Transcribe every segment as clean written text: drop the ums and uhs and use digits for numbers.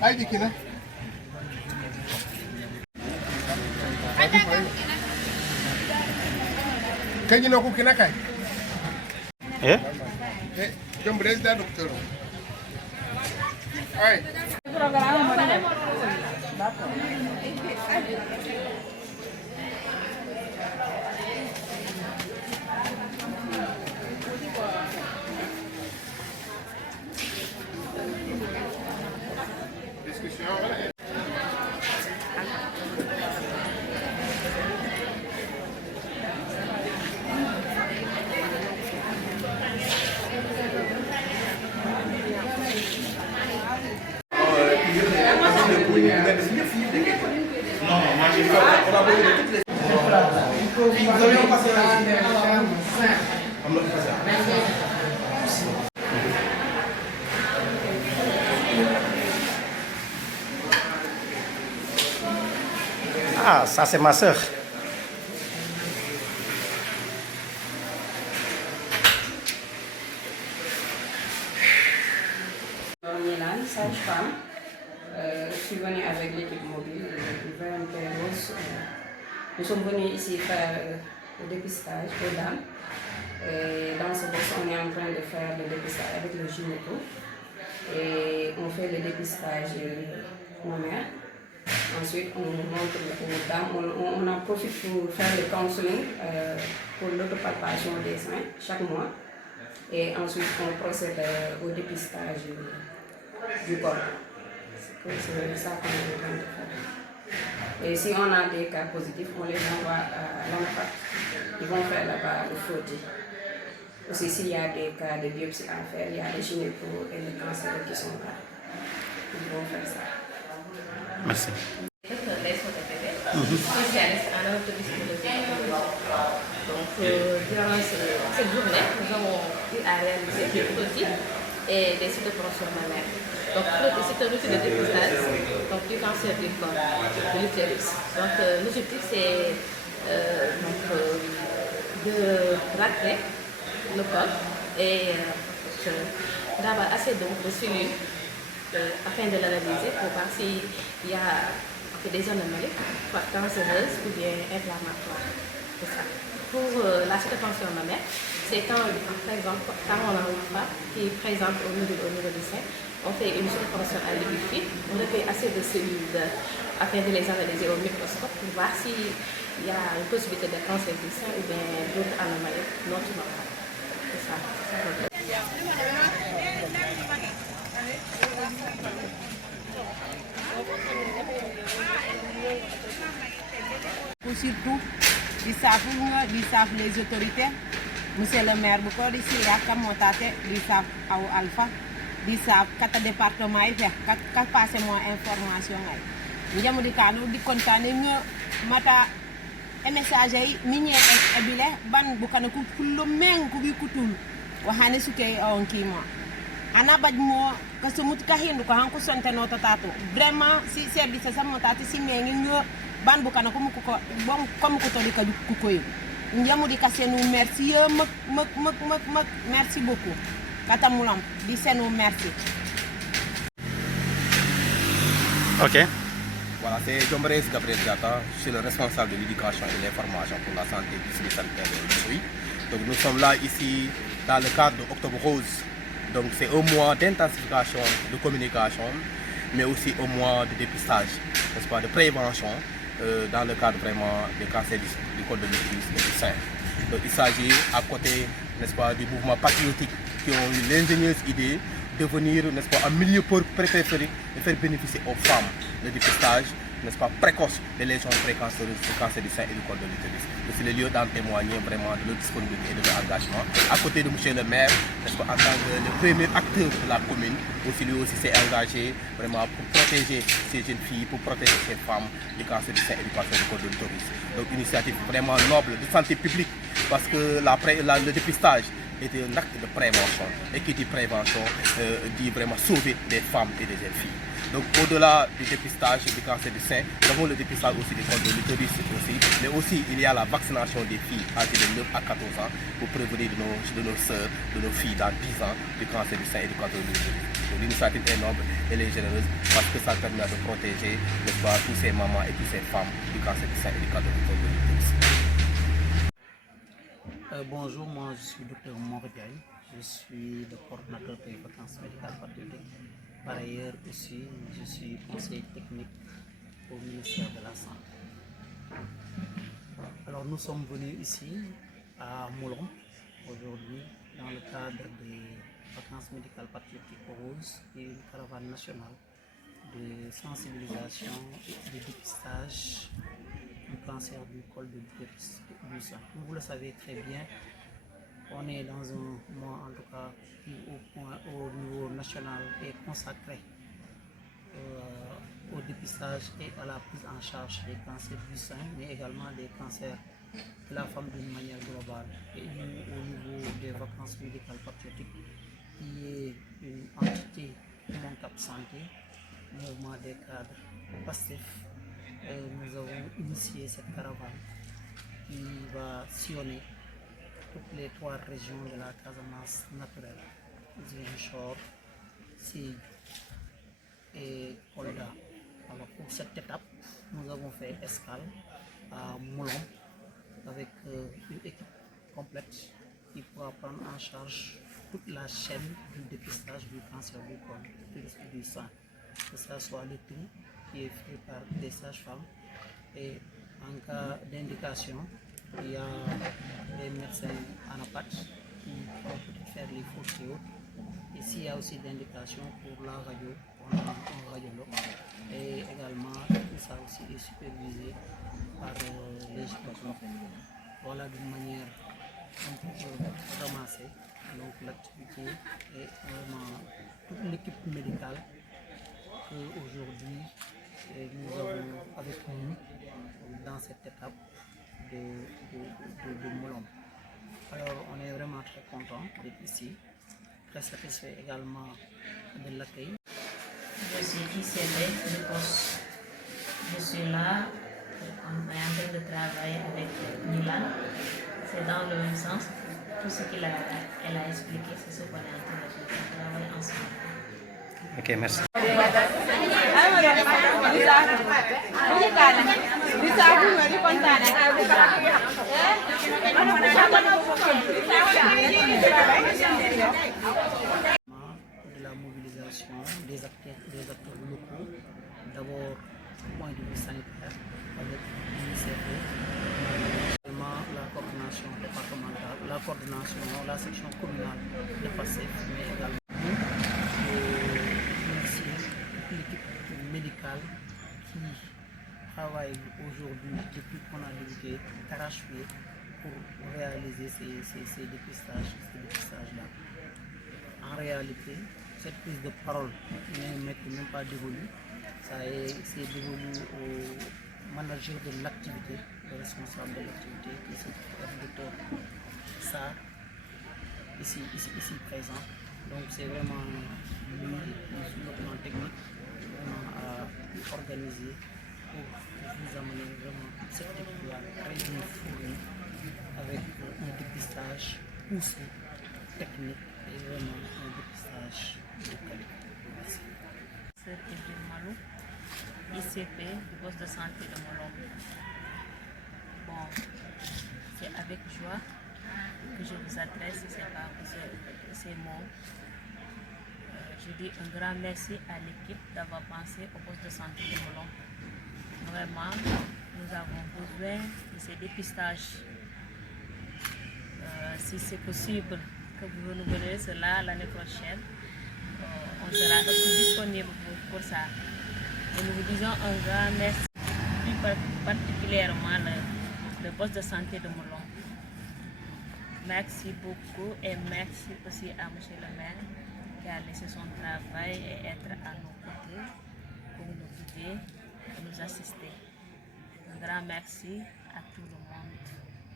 Ay, di kina. Kaji no ku kina kai? Eh? Jom presida doktor. Ay. Ah, ça c'est ma soeur. Sage-femme. Je suis venue avec l'équipe mobile du VMP Rose. Nous sommes venus ici faire le dépistage aux dames. Et dans ce box, on est en train de faire le dépistage avec le gynéco. Et on fait le dépistage mammaire. Ensuite, on montre aux dames, on en profite pour faire le counseling pour l'autopalpation des seins chaque mois. Et ensuite, on procède au dépistage du corps. C'est ça qu'on est en train de faire. Et si on a des cas positifs, on les envoie à l'ANFAC. Ils vont faire là-bas le frottis. Aussi, s'il y a des cas de biopsie à faire, il y a les gynécos et les cancers qui sont là. Ils vont faire ça. Merci. Spécialiste en autodisposition. Donc, durant cette journée, nous avons eu à réaliser des frottis et des cytotensions mammaires. Donc, c'est un outil de dépistage du cancer du corps, de l'utérus. Donc, l'objectif, c'est de racler le corps et d'avoir assez de cellules afin de l'analyser pour voir s'il y a des anomalies, soit cancéreuses ou bien inflammatoires. C'est ça. Pour la cytotension mammaire, c'est quand, par exemple, quand on a une femme qui est présente au niveau du sein, on fait une cytotension à l'UFI, on recueille assez de cellules afin de les analyser au microscope pour voir s'il y a une possibilité de cancer du sein ou bien d'autres anomalies non tumorales. C'est ça. Surtout di saaf les autorités monsieur le maire bu ko di siiraat ka moo taate di saaf aw alpha di saaf kata département yi fe ka passé mo information ay njamu di kanu di kontane nga mata message yi minye ebile ban bu kana ku kullu men ku bi kutul wahane suke on kimo ana baj mo kasumut ka hindu ko hanko sonte no tatato vraiment si service sa mo tati si mengi nga ban bu kana ko ko bon comme ko to di ka ku koy njamu di kasenu merci mak merci beaucoup kata mulam di senu merci. Ok. Voilà, c'est Djombrez Gabriel Diatta, je suis le responsable de l'éducation et de l'information pour la santé du service sanitaire de Oussouye. Donc nous sommes là ici dans le cadre de Octobre Rose. Donc c'est un mois d'intensification de communication, mais aussi un mois de dépistage, n'est-ce pas, de prévention dans le cadre vraiment des cancers du col de l'utérus et du sein. Donc il s'agit à côté, n'est-ce pas, du mouvement patriotique qui ont eu l'ingénieuse idée de venir, n'est-ce pas, en milieu périphérique et faire bénéficier aux femmes le dépistage, n'est-ce pas, précoce des lésions précancéreuses du cancer du sein et du col de l'utérus. C'est le lieu d'en témoigner vraiment de leur disponibilité et de leur engagement. À côté de M. le maire, n'est-ce pas, en tant que le premier acteur de la commune, aussi lui aussi s'est engagé vraiment pour protéger ces jeunes filles, pour protéger ces femmes du cancer du sein et du cancer du col de l'utérus. Donc une initiative vraiment noble de santé publique parce que le dépistage est un acte de prévention et qui dit prévention dit vraiment sauver des femmes et des jeunes filles. Donc au-delà du dépistage du cancer du sein, nous avons le dépistage aussi du col de l'utérus aussi, mais aussi il y a la vaccination des filles âgées de 9 à 14 ans pour prévenir de nos sœurs, de nos filles dans 10 ans du cancer du sein et du cancer de l'utérus. Donc l'initiative est noble, elle est généreuse parce que ça permet de protéger, n'est-ce pas, tous ces mamans et toutes ces femmes du cancer du sein et du cancer du col de l'utérus. Bonjour, moi je suis Dr Mordiaï, je suis le coordinateur des vacances médicales patriotiques. Par ailleurs aussi, je suis conseiller technique au ministère de la Santé. Alors nous sommes venus ici à Moulom aujourd'hui dans le cadre des vacances médicales patriotiques roses et une caravane nationale de sensibilisation et de dépistage du cancer du col de l'utérus et du sein. Comme vous le savez très bien, on est dans un mois en tout cas qui au niveau national est consacré au dépistage et à la prise en charge des cancers du sein, mais également des cancers de la femme d'une manière globale. Et nous, au niveau des vacances médicales patriotiques, qui est une entité de mon cap santé, mouvement des cadres passifs, nous avons initié cette caravane qui va sillonner toutes les 3 régions de la Casamance naturelle, Ziguinchor, Sédhiou et Kolda. Alors pour cette étape, nous avons fait escale à Moulom avec une équipe complète qui pourra prendre en charge toute la chaîne du dépistage du cancer du col et du sein, que ce soit le tri qui est fait par des sages-femmes et en cas d'indication, il y a des médecins anapathes qui vont peut-être faire les photos. Et s'il y a aussi d'indication pour la radio, on a un radiologue. Et également, tout ça aussi est supervisé par les gynécologues. Voilà d'une manière un peu ramassée. Donc l'activité est vraiment toute l'équipe médicale qu'aujourd'hui nous avons avec nous dans cette étape de Moulom. Alors on est vraiment très content d'être ici, très satisfait également de l'accueil. Je suis Gisèle de Poste. Je suis là, on est en train de travailler avec Milan. C'est dans le même sens. Tout ce qu'elle a expliqué, c'est ce qu'on est en train de travailler ensemble. Ok, merci. De la mobilisation des acteurs locaux, d'abord du point de vue sanitaire avec l'UNICEF, la coordination départementale, la coordination, la section communale de PASSEF, mais également l'équipe médicale travaille aujourd'hui depuis qu'on a débuté d'arrache-pied pour réaliser ces dépistages-là. En réalité, cette prise de parole n'est même pas dévolue. C'est dévolu au manager de l'activité, le responsable de l'activité, qui est le docteur Sarr, ici présent. Donc c'est vraiment lui, sur le plan technique, vraiment à organiser pour vous amener vraiment cette équipe-là très bien fournie avec un dépistage poussé, technique et vraiment un dépistage de qualité. Merci. C'est Evelyne Malou, ICP du poste de santé de Molom. Bon, c'est avec joie que je vous adresse ces mots. Je dis un grand merci à l'équipe d'avoir pensé au poste de santé de Molom. Vraiment, nous avons besoin de ces dépistages. Si c'est possible que vous renouvelez cela l'année prochaine, on sera aussi disponible pour ça. Et nous vous disons un grand merci, plus particulièrement le poste de santé de Molom. Merci beaucoup et merci aussi à M. le maire qui a laissé son travail et être à nos côtés pour nous guider et nous assister. Un grand merci à tout le monde.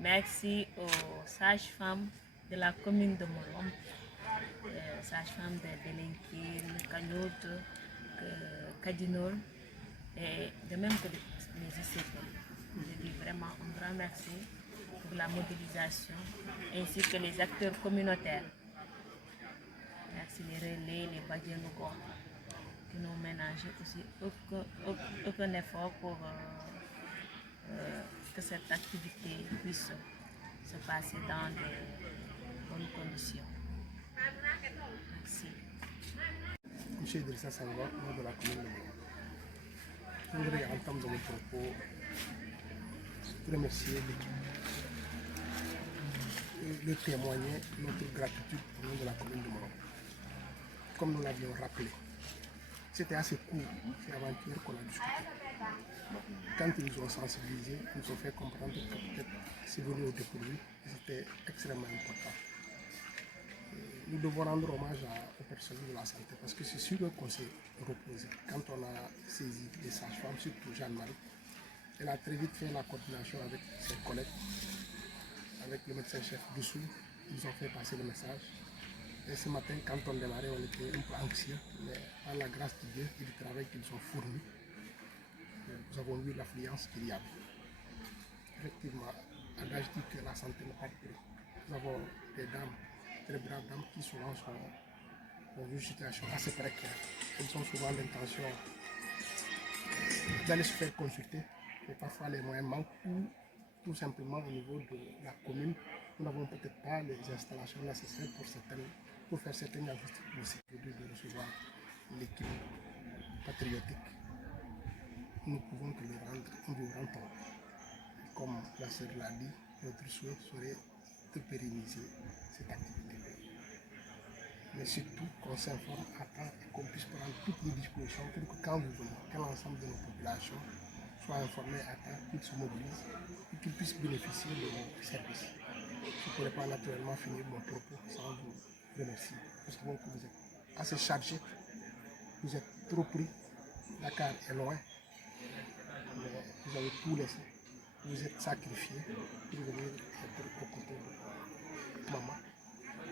Merci aux sages-femmes de la commune de Molom, sages-femmes de Belenkin, Kagnout, Kadinol, et de même que les ICP. Je dis vraiment un grand merci pour la mobilisation ainsi que les acteurs communautaires. Merci les relais, les Badjanougons qui n'ont ménagé aussi aucun effort pour que cette activité puisse se passer dans de bonnes conditions. Merci. Monsieur Idrissa Sangwa, au nom de la commune de Molom. Je voudrais entendre mon propos remercier l'équipe et de témoigner notre gratitude au nom de la commune de Molom. Comme nous l'avions rappelé, c'était assez court, c'est avant-hier qu'on a discuté. Quand ils nous ont sensibilisés, ils nous ont fait comprendre que peut-être c'est venu au dépourvu et c'était extrêmement important. Nous devons rendre hommage aux personnels de la santé parce que c'est sur eux qu'on s'est reposé. Quand on a saisi les sages-femmes, surtout Jeanne-Marie, elle a très vite fait la coordination avec ses collègues, avec le médecin-chef dessous. Ils ont fait passer le message. Et ce matin, quand on démarrait, on était un peu anxieux, mais par la grâce de Dieu et du travail qu'ils ont fourni, nous avons vu l'affluence qu'il y avait. Effectivement, Adage dit que la santé n'est pas de prix. Nous avons des dames, très braves dames, qui souvent sont dans une situation assez précaire. Elles ont souvent l'intention d'aller se faire consulter, mais parfois les moyens manquent ou tout simplement au niveau de la commune, nous n'avons peut-être pas les installations nécessaires pour faire certaines diagnostics possibles de recevoir l'équipe patriotique. Nous ne pouvons que le rendre un vibrant temps. Comme la sœur l'a dit, notre souhait serait de pérenniser cette activité. Mais surtout qu'on s'informe à temps et qu'on puisse prendre toutes les dispositions pour que quand vous venez, que l'ensemble de nos populations soient informés à temps, qu'ils se mobilisent et qu'ils puissent bénéficier de nos services. Je ne pourrais pas naturellement finir mon propos sans vous remercier. Nous savons que vous êtes assez chargés, vous êtes trop pris, Dakar est loin, mais vous avez tout laissé, vous êtes sacrifiés pour venir être aux côtés de maman,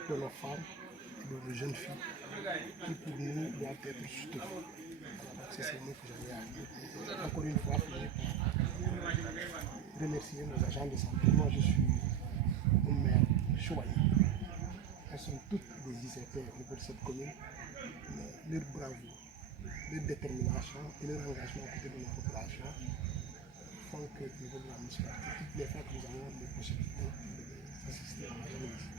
de nos femmes, de nos jeunes filles, qui pour nous doivent être justes. C'est ce mot que j'avais à dire. Et encore une fois, je voulais remercier nos agents de santé. Moi, je suis un maire choyé. Elles sont toutes des ICP au niveau de cette commune. Leur bravoure, leur détermination et leur engagement à côté de nos populations font que au niveau de la municipalité, toutes les fois que nous avons des possibilités d'assister à la visite.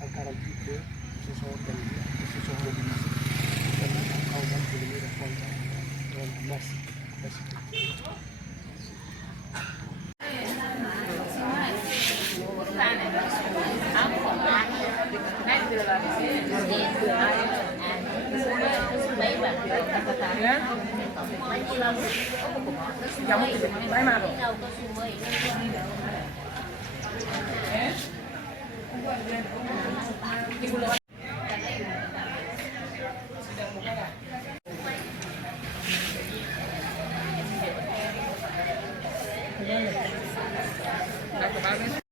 En 48 heures, ils se sont organisés, ils se sont mobilisés. Maintenant, on va venir répondre. Merci. Merci. Dạ.